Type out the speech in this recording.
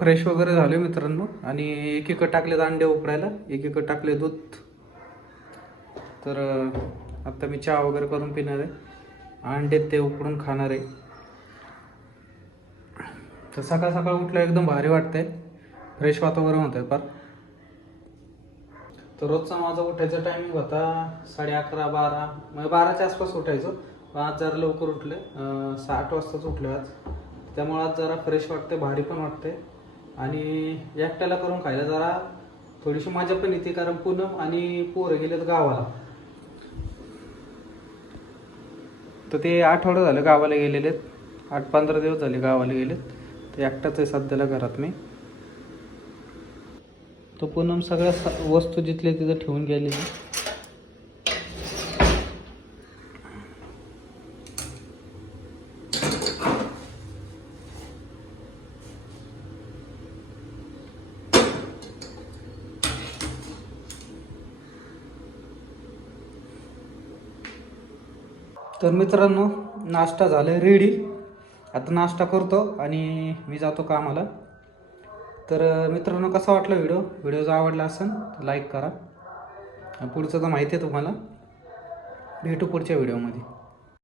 Fresh वगैरे झाले मित्रांनो आणि एक टाकले अंडे उकडायला, एक टाकले दूध. तर आता मी चहा वगैरे करून पिणार आहे, अंडे ते उकडून खाणार आहे. तर सकाळ सकाळ उठलं एकदम भारी वाटतंय, फ्रेश वातावरण होतंय फार. तर रोजचा माझा उठायचा टायमिंग होता 11:30 12, म्हणजे 12च्या आसपास उठायचो. आज जरा लवकर उठले, 8 वाजताच उठले आज. त्यामुळे आज जरा फ्रेश वाटते, भारी पण वाटते आणि एकट्याला करून खायला जरा थोडीशी मजा पण येते, कारण पूनम आणि पोरं गेलेत गावाला. तर ते आठवडं झालं गावाला गेलेले, 8-15 दिवस झाले गावाला गेलेत. तर एकटाच आहे सध्याला घरात मी. तो पूनम सगळ्या वस्तू जिथले तिथं ठेवून गेलेली. तर मित्रांनो, नाश्ता झाला रेडी. आता नाश्ता करतो आणि मी जातो कामाला. तर मित्रांनो, कसा वाटला व्हिडिओ जर आवडला असेल तर लाईक करा. पुढचं तर माहिती आहे तुम्हाला. भेटू पुढच्या व्हिडिओमध्ये.